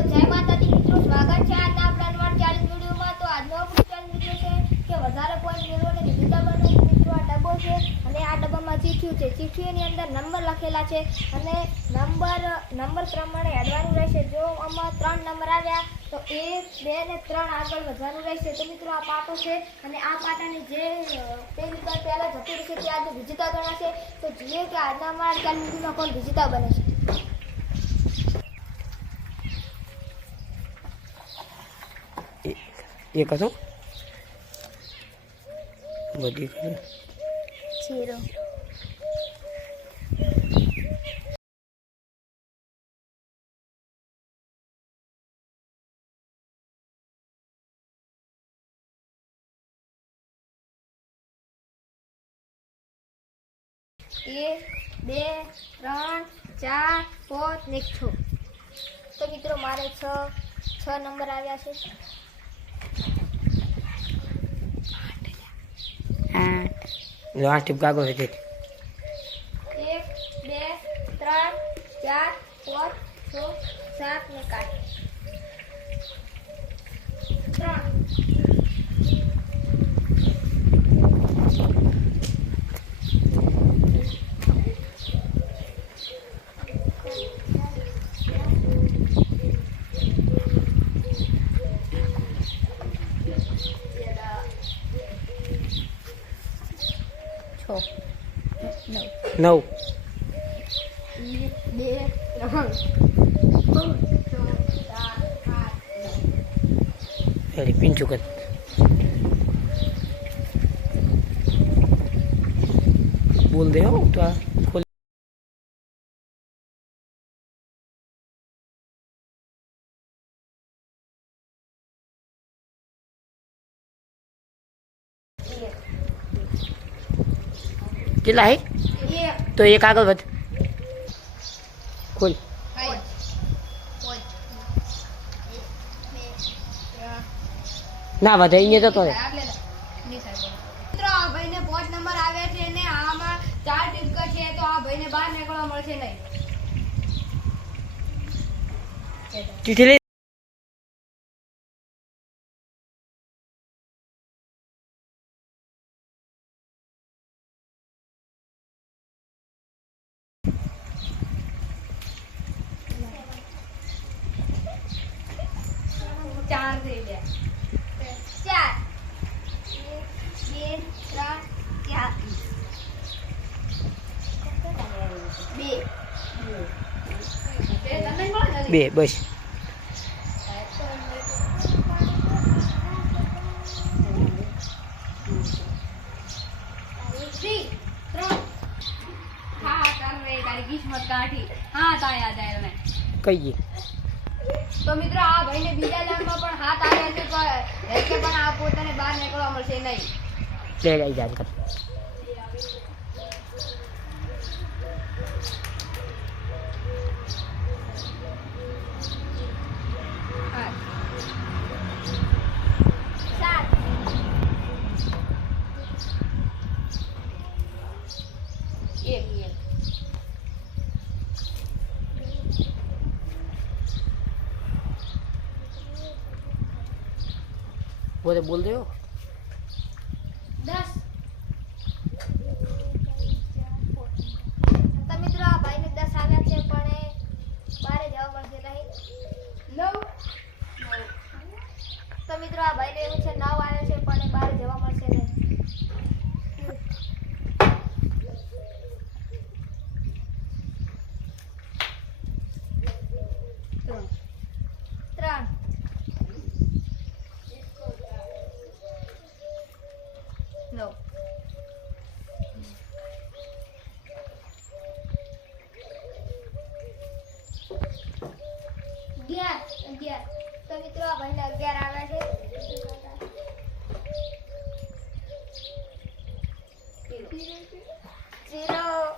જય માતાજી, મિત્રો, સ્વાગત છે આજના આપણા નવા વિડીયોમાં. તો આજનો ચેલેન્જ વીડિયો છે કે વધારે પોઈન્ટ મેળવોને વિજેતા બનો મિત્રો આ ડબ્બો છે અને આ ડબ્બામાં ચીઠ્યું છે. ચીઠ્ઠીની અંદર નંબર લખેલા છે અને નંબર નંબર પ્રમાણે હેડવાનું રહેશે. જો આમાં ત્રણ નંબર આવ્યા, તો એ બે ને ત્રણ આગળ વધવાનું રહેશે. તો મિત્રો, આ પાટો છે અને આ પાટાની જે પેલી વાર પહેલા જતું રહેશે, તે આજે વિજેતા ગણાશે. તો જોઈએ કે આજના અમારા ચેલેન્જ વિડીયોમાં કોણ વિજેતા બને છે. એક હતો બધી. જીરો. એક, બે, ત્રણ, ચાર, પાંચ, ને છ. તો મિત્રો મારે છ છ નંબર આવ્યા છે. આ ટીપ કાગળ છે. એક બે ત્રણ ચાર પાંચ છ સાત ને કાઢ ત્રણ છ નવ. બે ત્રણ. પાંચ છ સાત આઠ નવ એલી પીંચું કર બોલ દે હો તો આ કેટલા હે? તો એક આગળ વધ. ખોલ. ના વધે અહીંયા જતો રહે. મિત્રો આ ભાઈને પાંચ નંબર આવ્યા છે ને આમાં ચાર ટીપકા છે તો આ ભાઈને બહાર નીકળવા મળશે નહીં ચીઠી લઈ ચાર થઈ ગયા. ચાર. બે ત્રણ ચાર. બે. બસ. કહીએ તો મિત્રો આ ભાઈને બીજા લાઈનમાં પણ હાથ આવ્યા છે, પણ પણ આ પોતાને બહાર નીકળવા મળશે નહીં સાત એક એક બોલે બોલ દે હો. જીરો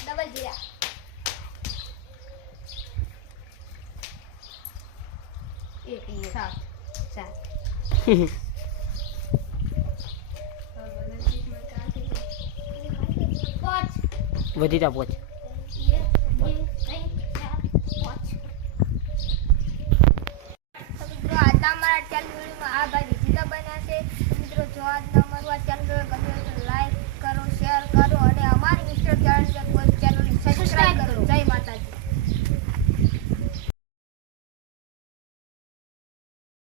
ડબલ જીરા સાત સાત વધી જા પહોંચ